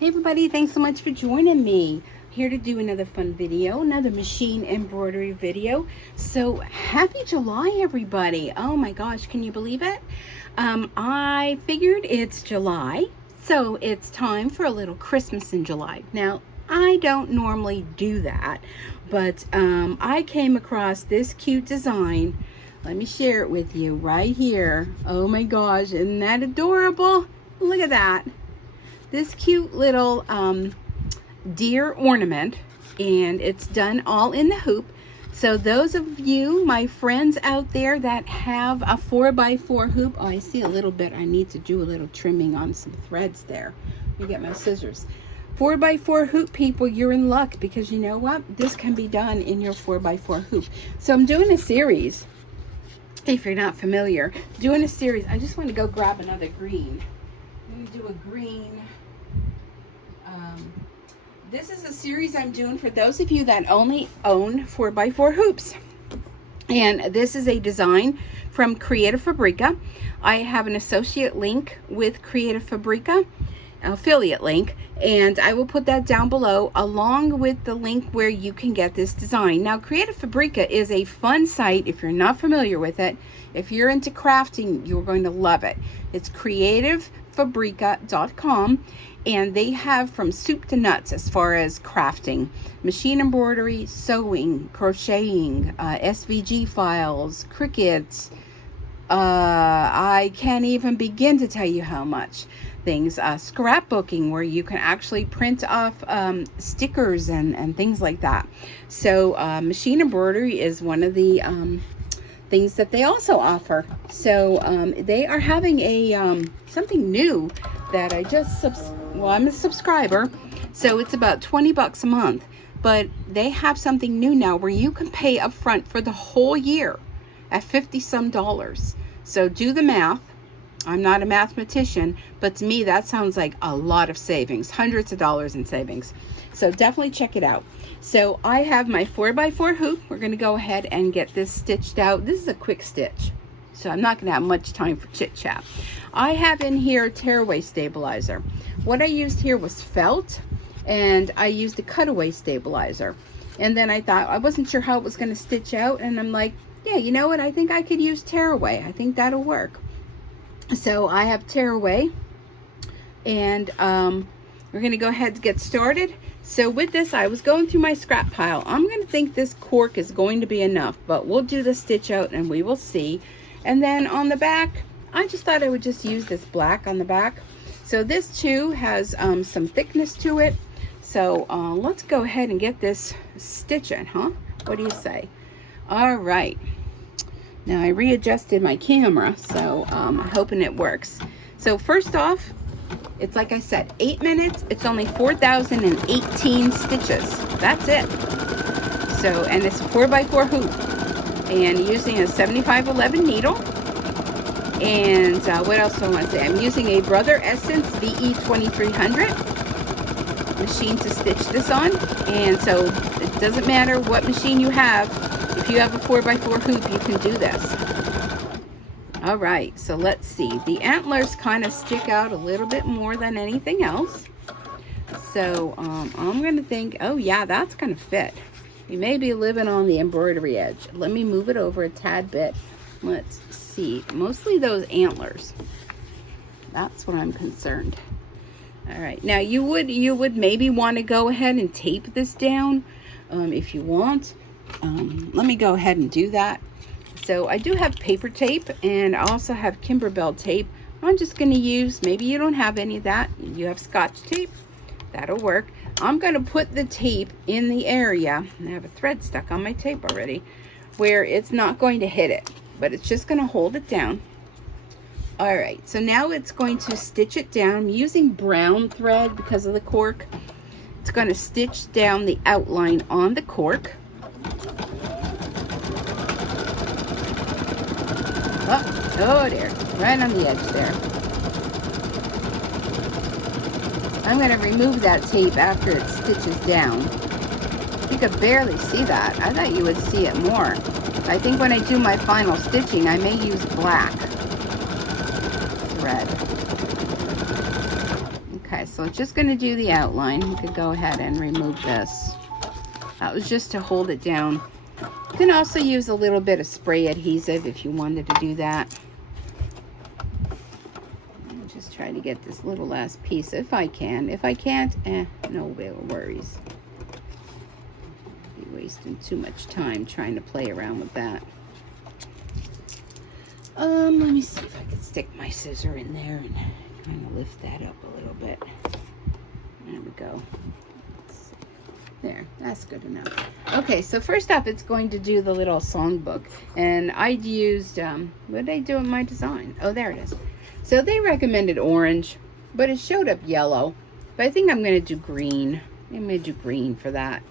Hey everybody, thanks so much for joining me. Here to do another fun video, another machine embroidery video. So happy July everybody. Oh my gosh, can you believe it? I figured it's July, so it's time for a little Christmas in July. Now, I don't normally do that, but I came across this cute design. Let me share it with you right here. Oh my gosh, isn't that adorable? Look at that. This cute little deer ornament, and it's done all in the hoop. So those of you, my friends out there that have a 4x4 hoop, oh, I see a little bit, I need to do a little trimming on some threads there. Let me get my scissors. 4x4 hoop people, you're in luck, because you know what? This can be done in your 4x4 hoop. So I'm doing a series, if you're not familiar, doing a series. I just want to go grab another green. I'm going to do a green. This is a series I'm doing for those of you that only own 4x4 hoops. And this is a design from Creative Fabrica. I have an associate link with Creative Fabrica, affiliate link, and I will put that down below along with the link where you can get this design. Now, Creative Fabrica is a fun site if you're not familiar with it. If you're into crafting, you're going to love it. It's creativefabrica.com, and they have from soup to nuts as far as crafting, machine embroidery, sewing, crocheting, SVG files, Cricuts. I can't even begin to tell you how much things. Scrapbooking, where you can actually print off stickers and things like that. So machine embroidery is one of the things that they also offer. So they are having a something new that I just I'm a subscriber, so it's about 20 bucks a month, but they have something new now where you can pay up front for the whole year at $50 some. So do the math. I'm not a mathematician, but to me that sounds like a lot of savings, hundreds of dollars in savings. So definitely check it out. So I have my 4x4 hoop. We're going to go ahead and get this stitched out. This is a quick stitch, so I'm not going to have much time for chit chat. I have in here a tearaway stabilizer. What I used here was felt, and I used a cutaway stabilizer. And then I thought, I wasn't sure how it was going to stitch out, and I'm like, yeah, you know what, I think I could use tearaway. I think that'll work. So I have tearaway, and we're going to go ahead and get started. So with this, I was going through my scrap pile. I'm going to think this cork is going to be enough, but we'll do the stitch out and we will see. And then on the back, I just thought I would just use this black on the back. So this too has some thickness to it. So let's go ahead and get this stitching, huh? What do you say? All right. Now I readjusted my camera, so I'm hoping it works. So first off, it's like I said, 8 minutes. It's only 4,018 stitches. That's it. So, and it's a 4x4 hoop, and using a 7511 needle. And what else do I want to say? I'm using a Brother Essence VE2300 machine to stitch this on. And so it doesn't matter what machine you have. If you have a 4x4 hoop, you can do this. All right, so let's see. The antlers kind of stick out a little bit more than anything else. So I'm going to think, oh yeah, that's going to fit. You may be living on the embroidery edge. Let me move it over a tad bit. Let's see. Mostly those antlers. That's what I'm concerned. All right, now you would maybe want to go ahead and tape this down if you want. Let me go ahead and do that. So I do have paper tape, and I also have Kimberbell tape. I'm just going to use, maybe you don't have any of that, you have Scotch tape, that'll work. I'm going to put the tape in the area, and I have a thread stuck on my tape already, where it's not going to hit it, but it's just going to hold it down. All right, so now it's going to stitch it down. I'm using brown thread because of the cork. It's going to stitch down the outline on the cork. Oh dear, right on the edge there. I'm going to remove that tape after it stitches down. You could barely see that. I thought you would see it more. I think when I do my final stitching, I may use black thread. Okay, so it's just going to do the outline. You could go ahead and remove this. That was just to hold it down. You can also use a little bit of spray adhesive if you wanted to do that. I'll just try to get this little last piece if I can. If I can't, no worries. I'll be wasting too much time trying to play around with that. Let me see if I can stick my scissor in there and kind of lift that up a little bit. There we go. There, that's good enough. Okay, so first up, it's going to do the little songbook. And I'd used, what did I do in my design? Oh, there it is. So they recommended orange, but it showed up yellow. But I think I'm going to do green. I'm going to do green for that.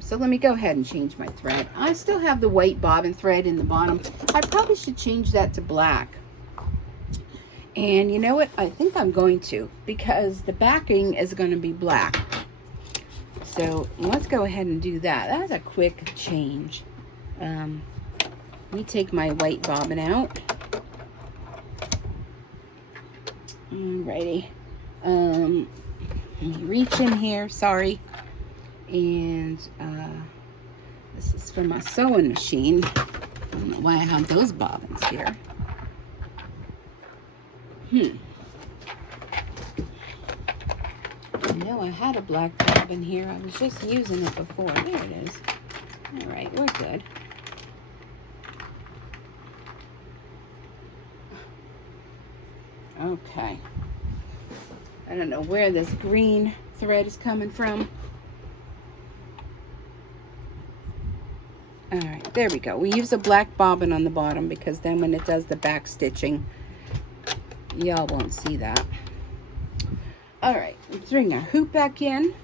So let me go ahead and change my thread. I still have the white bobbin thread in the bottom. I probably should change that to black. And you know what? I think I'm going to, because the backing is going to be black. So let's go ahead and do that. That's a quick change. Let me take my white bobbin out. Alrighty. Let me reach in here, sorry. And this is from my sewing machine. I don't know why I have those bobbins here. No, I had a black bobbin here. I was just using it before. There it is. All right, we're good. Okay. I don't know where this green thread is coming from. All right, there we go. We use a black bobbin on the bottom because then when it does the back stitching, y'all won't see that. All right, let's bring our hoop back in.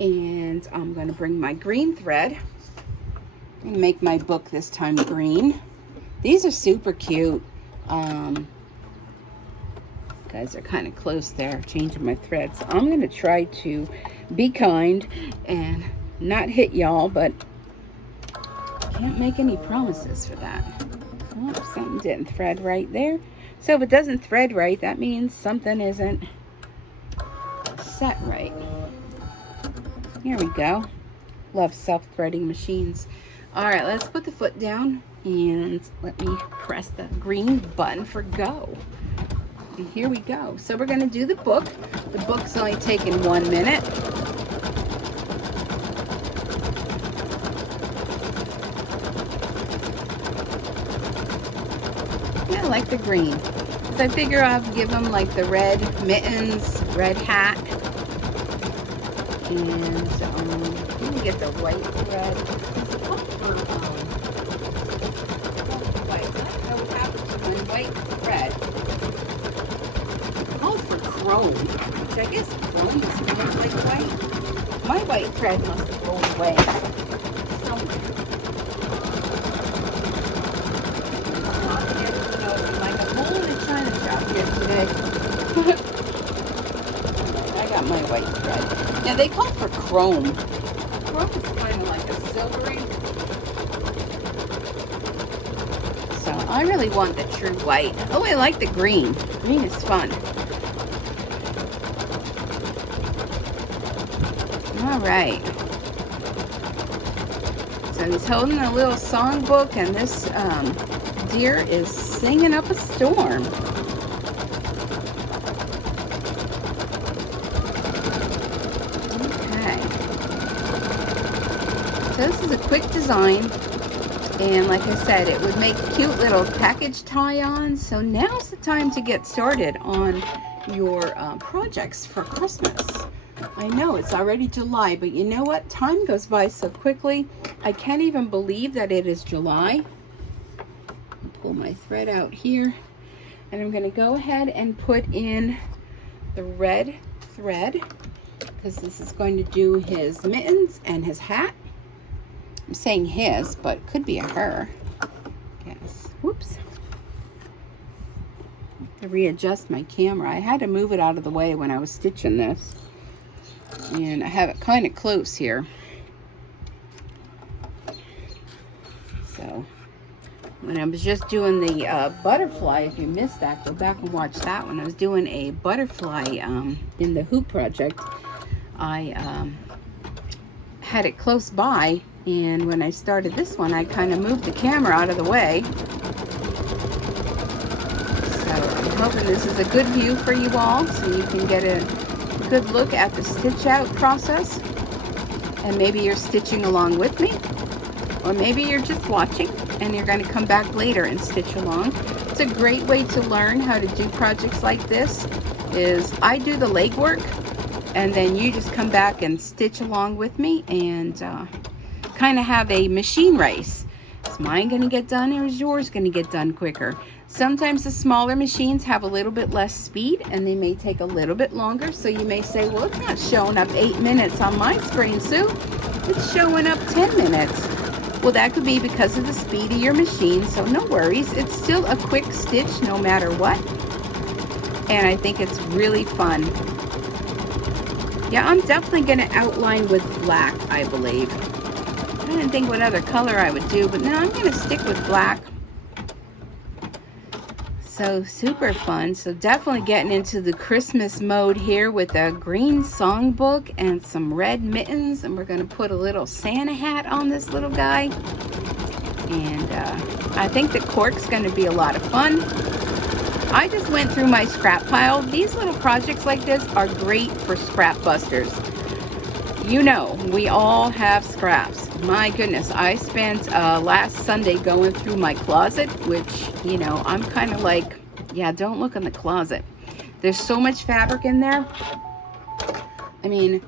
And I'm going to bring my green thread and make my book this time green. These are super cute. Guys are kind of close there, changing my threads. So I'm going to try to be kind and not hit y'all, but can't make any promises for that. Oh, something didn't thread right there. So if it doesn't thread right, that means something isn't set right. Here we go. Love self-threading machines. All right, let's put the foot down and let me press the green button for go. And here we go. So we're going to do the book. The book's only taking 1 minute. Yeah, I like the green. Because I figure I'll give them like the red mittens, red hat. And let me get the white thread. White thread. Called for chrome, which I guess chrome is kind of like white. My white thread must have rolled away somewhere. Like a hole in a china shop here today. I got my white thread. Now they call for chrome. Chrome is kind of like a silvery. So I really want the true white. Oh, I like the green. Green is fun. All right. So he's holding a little songbook, and this deer is singing up a storm. Okay. So this is a quick design. And like I said, it would make cute little package tie-ons. So now's the time to get started on your projects for Christmas. I know it's already July, but you know what? Time goes by so quickly. I can't even believe that it is July. I'll pull my thread out here. And I'm going to go ahead and put in the red thread, because this is going to do his mittens and his hat. I'm saying his, but it could be a her. Yes. Whoops. To readjust my camera. I had to move it out of the way when I was stitching this. And I have it kind of close here. So when I was just doing the butterfly. If you missed that, go back and watch that one. I was doing a butterfly in the hoop project. I had it close by, and when I started this one, I kind of moved the camera out of the way. So I'm hoping this is a good view for you all, so you can get a good look at the stitch out process. And maybe you're stitching along with me, or maybe you're just watching and you're going to come back later and stitch along. It's a great way to learn how to do projects like this. Is I do the legwork, and then you just come back and stitch along with me, and kind of have a machine race. Is mine going to get done, or is yours going to get done quicker? Sometimes the smaller machines have a little bit less speed, and they may take a little bit longer. So you may say, well, it's not showing up 8 minutes on my screen, Sue. It's showing up 10 minutes. Well, that could be because of the speed of your machine, so no worries. It's still a quick stitch no matter what. And I think it's really fun. Yeah, I'm definitely going to outline with black, I believe. I didn't think what other color I would do, but no, I'm going to stick with black. So super fun. So definitely getting into the Christmas mode here with a green songbook and some red mittens. And we're going to put a little Santa hat on this little guy. And I think the cork's going to be a lot of fun. I just went through my scrap pile. These little projects like this are great for scrap busters. You know, we all have scraps. My goodness, I spent last Sunday going through my closet, which, you know, I'm kind of like, yeah, don't look in the closet. There's so much fabric in there. I mean,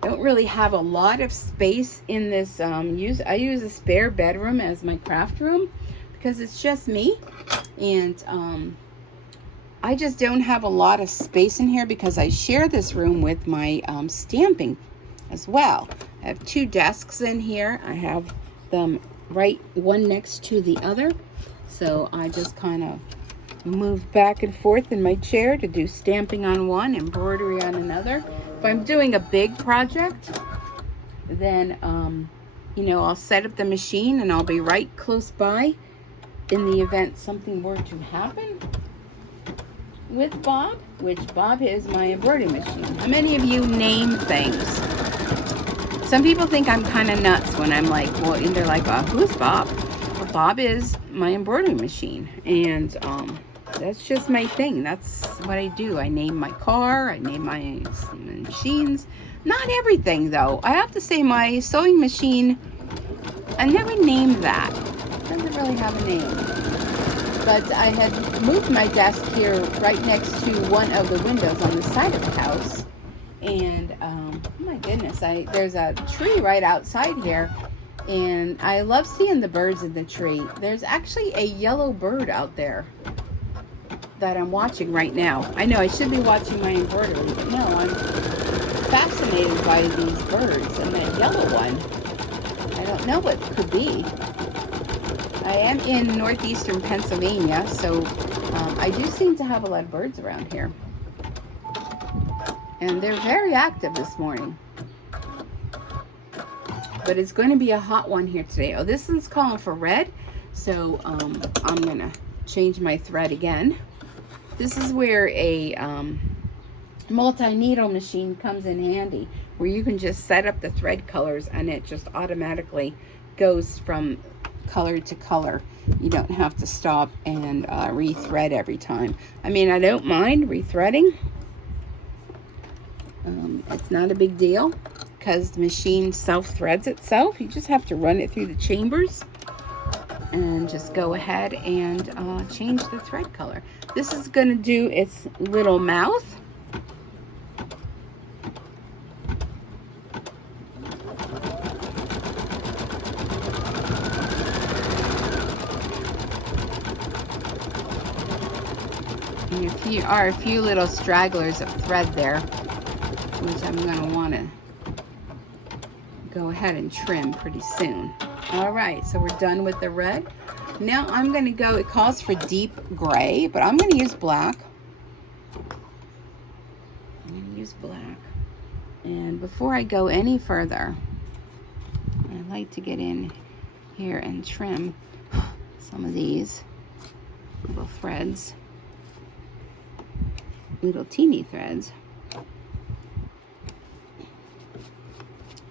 don't really have a lot of space in this. I use a spare bedroom as my craft room because it's just me. And I just don't have a lot of space in here because I share this room with my stamping as well. I have 2 desks in here. I have them right one next to the other. So I just kind of move back and forth in my chair to do stamping on one, embroidery on another. If I'm doing a big project, then, you know, I'll set up the machine and I'll be right close by in the event something were to happen with Bob, which Bob is my embroidery machine. How many of you name things? Some people think I'm kind of nuts when I'm like, well, and they're like, who's Bob? Well, Bob is my embroidery machine, and that's just my thing. That's what I do. I name my car, I name my machines. Not everything, though. I have to say my sewing machine, I never named that. It doesn't really have a name. But I had moved my desk here right next to one of the windows on the side of the house. And, oh my goodness, there's a tree right outside here. And I love seeing the birds in the tree. There's actually a yellow bird out there that I'm watching right now. I know I should be watching my embroidery, but no, I'm fascinated by these birds. And that yellow one, I don't know what it could be. I am in northeastern Pennsylvania, so I do seem to have a lot of birds around here. And they're very active this morning. But it's going to be a hot one here today. Oh, this one's calling for red, so I'm going to change my thread again. This is where a multi-needle machine comes in handy, where you can just set up the thread colors and it just automatically goes from color to color. You don't have to stop and rethread every time. I mean, I don't mind rethreading. It's not a big deal because the machine self-threads itself. You just have to run it through the chambers and just go ahead and change the thread color. This is going to do its little mouth. And a few little stragglers of thread there, which I'm going to want to go ahead and trim pretty soon. All right, so we're done with the red. Now I'm going to go, it calls for deep gray, but I'm going to use black. I'm going to use black. And before I go any further, I'd like to get in here and trim some of these little threads, little teeny threads.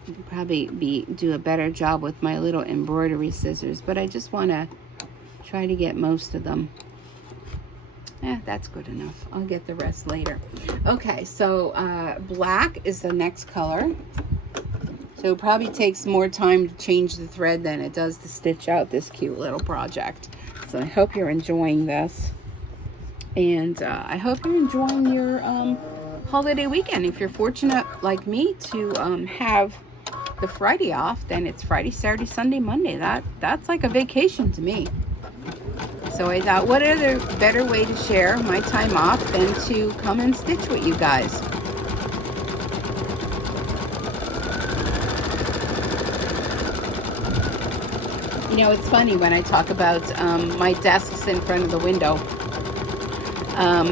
I could probably do a better job with my little embroidery scissors, but I just want to try to get most of them. That's good enough. I'll get the rest later. Okay, so black is the next color. So it probably takes more time to change the thread than it does to stitch out this cute little project. So I hope you're enjoying this. And I hope you're enjoying your holiday weekend. If you're fortunate like me to have the Friday off, then it's Friday, Saturday, Sunday, Monday. That's like a vacation to me. So I thought, what other better way to share my time off than to come and stitch with you guys? You know, it's funny when I talk about my desks in front of the window.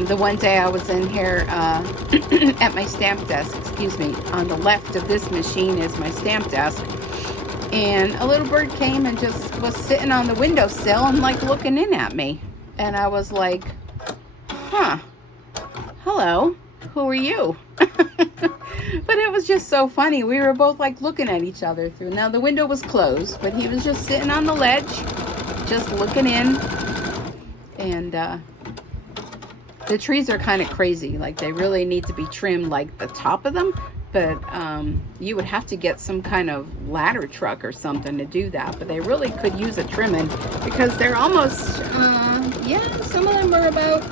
The one day I was in here at my stamp desk, excuse me, on the left of this machine is my stamp desk. And a little bird came and just was sitting on the windowsill and like looking in at me. And I was like, huh, hello, who are you? But it was just so funny. We were both like looking at each other through. Now the window was closed, but he was just sitting on the ledge, just looking in. And the trees are kind of crazy. Like they really need to be trimmed, like the top of them. But you would have to get some kind of ladder truck or something to do that. But they really could use a trimming because they're almost, yeah, some of them are about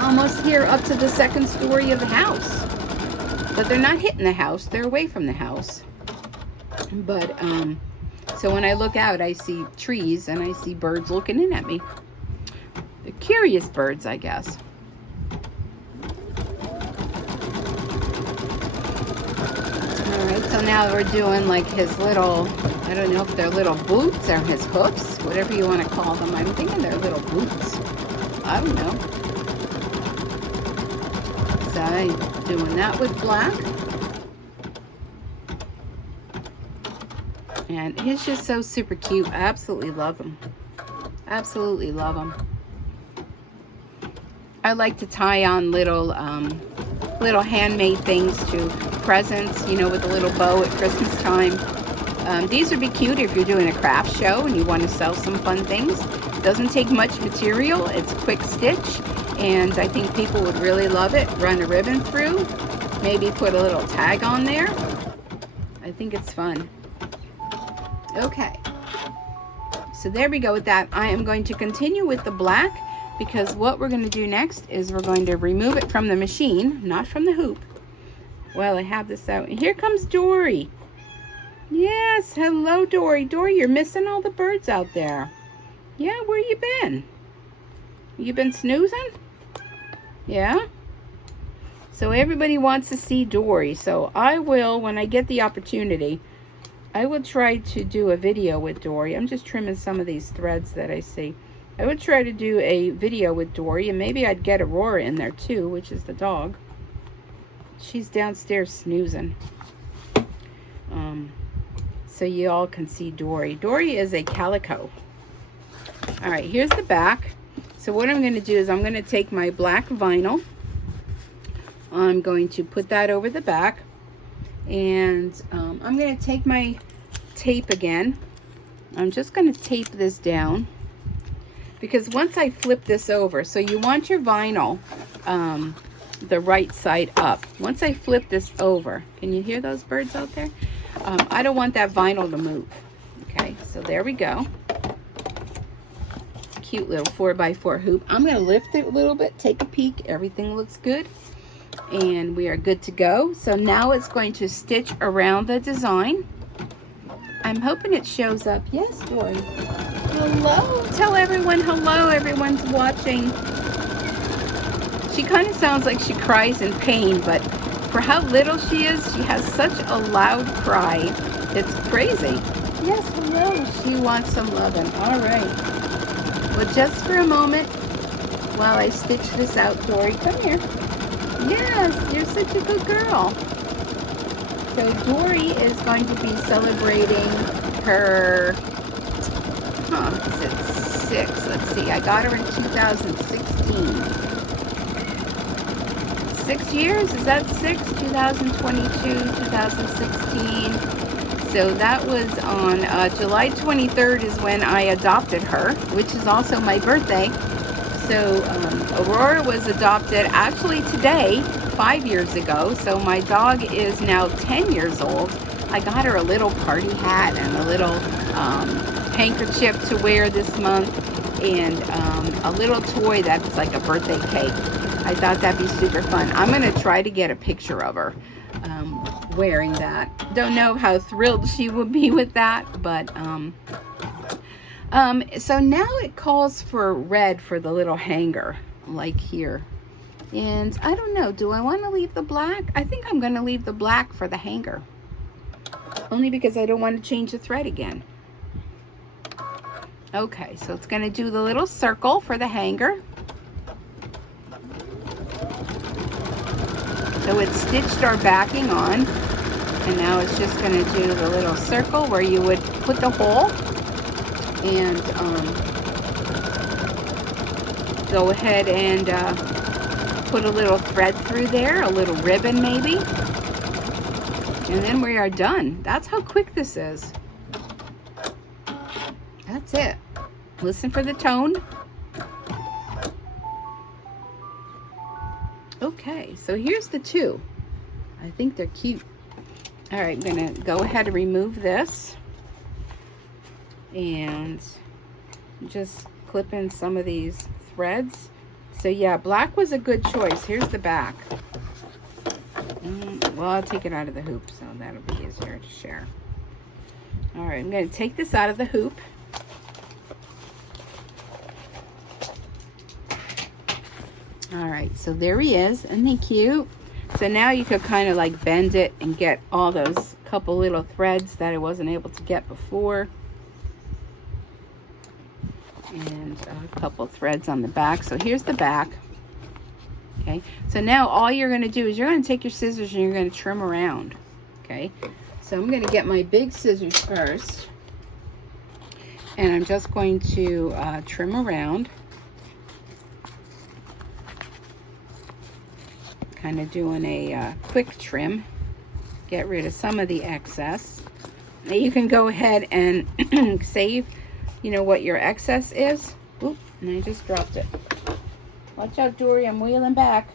almost here up to the second story of the house. But they're not hitting the house, they're away from the house. But, so when I look out, I see trees and I see birds looking in at me. They're curious birds, I guess. Alright, so now we're doing like his little, I don't know if they're little boots or his hoofs, whatever you want to call them. I'm thinking they're little boots. I don't know. So I'm doing that with black. And he's just so super cute. I absolutely love him. Absolutely love him. I like to tie on little handmade things to presents, you know, with a little bow at Christmas time. These would be cute if you're doing a craft show and you want to sell some fun things. Doesn't take much material. It's quick stitch, and I think people would really love it. Run a ribbon through, maybe put a little tag on there. I think it's fun. Okay, so there we go with that. I am going to continue with the black, because what we're going to do next is we're going to remove it from the machine, not from the hoop. Well, I have this out. And here comes Dory. Yes, hello, Dory. Dory, you're missing all the birds out there. Yeah, where you been? You been snoozing? Yeah? So everybody wants to see Dory. So I will, when I get the opportunity, I will try to do a video with Dory. I'm just trimming some of these threads that I see. I would try to do a video with Dory, and maybe I'd get Aurora in there too, which is the dog. She's downstairs snoozing. So you all can see Dory. Dory is a calico. All right, here's the back. So what I'm going to do is I'm going to take my black vinyl. I'm going to put that over the back. And I'm going to take my tape again. I'm just going to tape this down. Because once I flip this over, so you want your vinyl the right side up. Once I flip this over, can you hear those birds out there? I don't want that vinyl to move. Okay, so there we go. Cute little 4x4 hoop. I'm going to lift it a little bit, take a peek. Everything looks good. And we are good to go. So now it's going to stitch around the design. I'm hoping it shows up. Yes, Dory. Hello. Tell everyone hello. Everyone's watching. She kind of sounds like she cries in pain, but for how little she is, she has such a loud cry. It's crazy. Yes, hello. She wants some loving. All right. Well, just for a moment, while I stitch this out, Dory, come here. Yes, you're such a good girl. So Dory is going to be celebrating her Is it 6? Let's see. I got her in 2016. 6 years? Is that 6? 2022, 2016. So that was on July 23rd is when I adopted her, which is also my birthday. So Aurora was adopted actually today, 5 years ago. So my dog is now 10 years old. I got her a little party hat and a little handkerchief to wear this month, and a little toy that's like a birthday cake. I thought that'd be super fun. I'm gonna try to get a picture of her wearing that. Don't know how thrilled she will be with that, but so now it calls for red for the little hanger, like here. And I don't know, do I want to leave the black? I think I'm gonna leave the black for the hanger, only because I don't want to change the thread again. Okay, so it's gonna do the little circle for the hanger. So it's stitched our backing on, and now it's just going to do the little circle where you would put the hole, and go ahead and put a little thread through there, a little ribbon maybe, and then we are done. That's how quick this is. That's it. Listen for the tone. Okay, so here's the two. I think they're cute. All right, I'm gonna go ahead and remove this and just clip in some of these threads. So yeah, black was a good choice. Here's the back. Well, I'll take it out of the hoop, so that'll be easier to share. All right, I'm gonna take this out of the hoop. All right, so there he is. Isn't he cute? So now you could kind of like bend it and get all those couple little threads that I wasn't able to get before. And a couple threads on the back. So here's the back. Okay, so now all you're going to do is you're going to take your scissors and you're going to trim around. Okay, so I'm going to get my big scissors first. And I'm just going to trim around. Kind of doing a quick trim, get rid of some of the excess. Now you can go ahead and save, you know, what your excess is. Oop, and I just dropped it. Watch out, Dory, I'm wheeling back.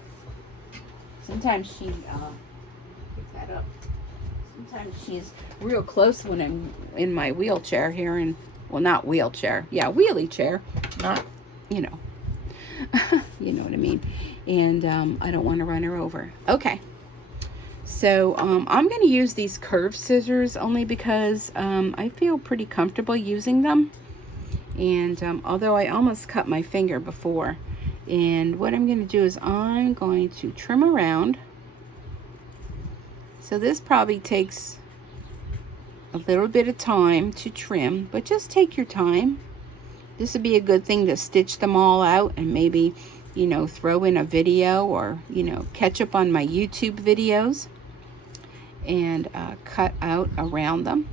Sometimes she picks that up. Sometimes she's real close when I'm in my wheelchair here, and well, not wheelchair, yeah, wheelie chair, not, you know. You know what I mean. And I don't want to run her over. Okay, so I'm going to use these curved scissors only because I feel pretty comfortable using them. And although I almost cut my finger before, and what I'm going to do is I'm going to trim around. So this probably takes a little bit of time to trim, but just take your time. This would be a good thing to stitch them all out and maybe, you know, throw in a video or, you know, catch up on my YouTube videos and cut out around them.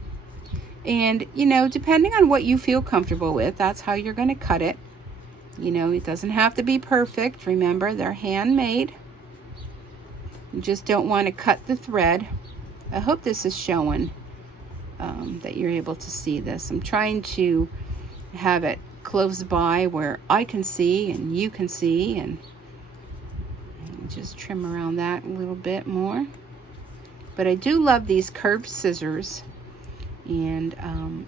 And, you know, depending on what you feel comfortable with, that's how you're going to cut it. You know, it doesn't have to be perfect. Remember, they're handmade. You just don't want to cut the thread. I hope this is showing that you're able to see this. I'm trying to have it close by where I can see and you can see, and just trim around that a little bit more. But I do love these curved scissors, and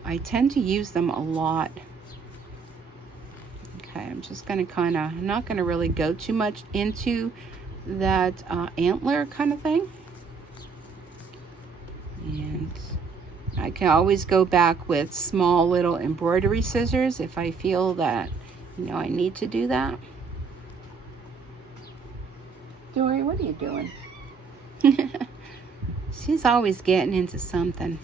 I tend to use them a lot. Okay, I'm just going to kind of, I'm not going to really go too much into that antler kind of thing. And I can always go back with small little embroidery scissors if I feel that, you know, I need to do that. Dory, what are you doing? She's always getting into something.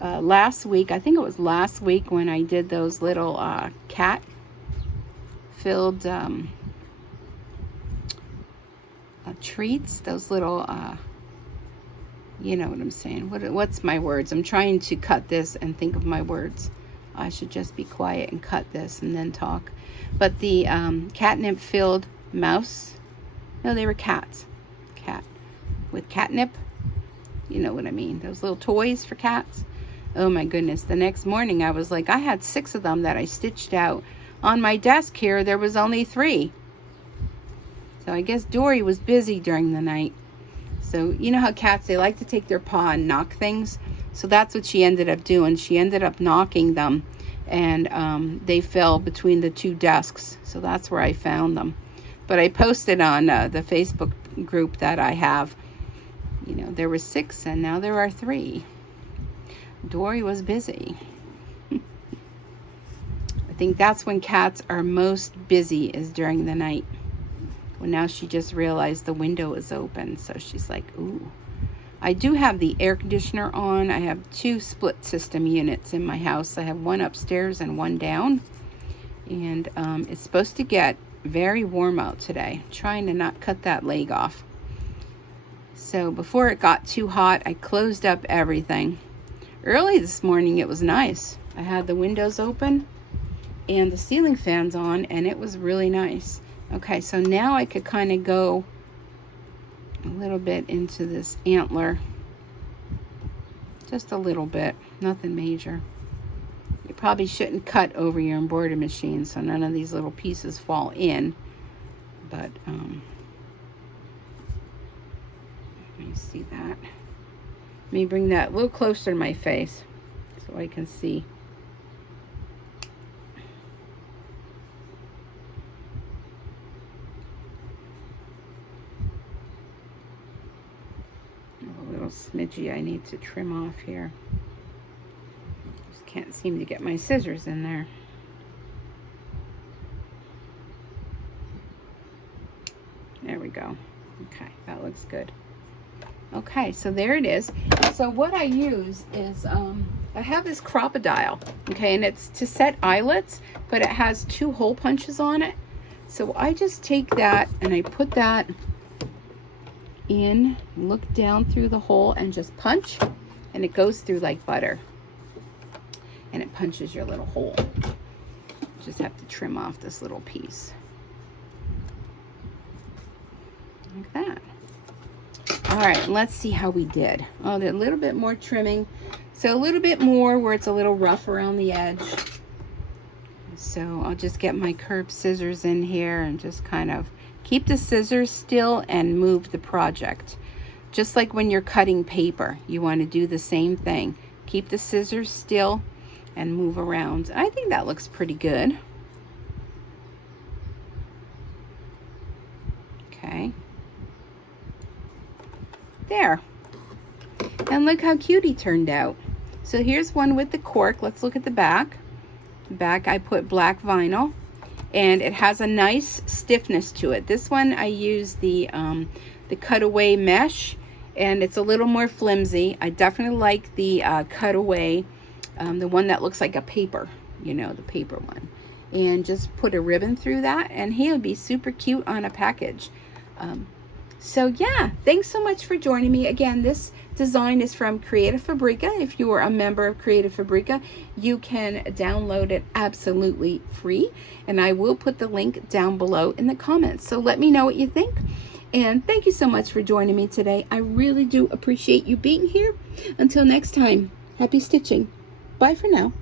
Last week, I think it was last week when I did those little cat filled treats, those little You know what I'm saying. What's my words? I'm trying to cut this and think of my words. I should just be quiet and cut this and then talk. But the catnip filled mouse, no, they were cats. Cat with catnip. You know what I mean. Those little toys for cats. Oh my goodness. The next morning I was like, I had 6 of them that I stitched out. On my desk here, there was only 3. So I guess Dory was busy during the night. So you know how cats, they like to take their paw and knock things. So that's what she ended up doing. She ended up knocking them, and they fell between the 2 desks. So that's where I found them. But I posted on the Facebook group that I have. You know, there were 6 and now there are 3. Dory was busy. I think that's when cats are most busy, is during the night. Well, now she just realized the window is open, so she's like, ooh. I do have the air conditioner on. I have 2 split system units in my house. I have one upstairs and one down. And it's supposed to get very warm out today. I'm trying to not cut that leg off. So before it got too hot, I closed up everything. Early this morning, it was nice. I had the windows open and the ceiling fans on, and it was really nice. Okay, so now I could kind of go a little bit into this antler. Just a little bit, nothing major. You probably shouldn't cut over your embroidery machine so none of these little pieces fall in. But, let me see that. Let me bring that a little closer to my face so I can see. Smidgy I need to trim off here. Just can't seem to get my scissors in there. There we go. Okay, that looks good. Okay, so there it is. So what I use is I have this crocodile, okay, and it's to set eyelets, but it has 2 hole punches on it. So I just take that and I put that in, look down through the hole and just punch, and it goes through like butter, and it punches your little hole. Just have to trim off this little piece like that. All right, let's see how we did. Oh, there's a little bit more trimming, so a little bit more where it's a little rough around the edge. So I'll just get my curved scissors in here and just kind of keep the scissors still and move the project. Just like when you're cutting paper, you want to do the same thing. Keep the scissors still and move around. I think that looks pretty good. Okay. There. And look how cute he turned out. So here's one with the cork. Let's look at the back. The back, I put black vinyl, and it has a nice stiffness to it. This one I use the cutaway mesh, and it's a little more flimsy. I definitely like the cutaway, the one that looks like a paper, you know, the paper one. And just put a ribbon through that, and he would be super cute on a package. So yeah, thanks so much for joining me. Again, this design is from Creative Fabrica. If you are a member of Creative Fabrica, you can download it absolutely free. And I will put the link down below in the comments. So let me know what you think. And thank you so much for joining me today. I really do appreciate you being here. Until next time, happy stitching. Bye for now.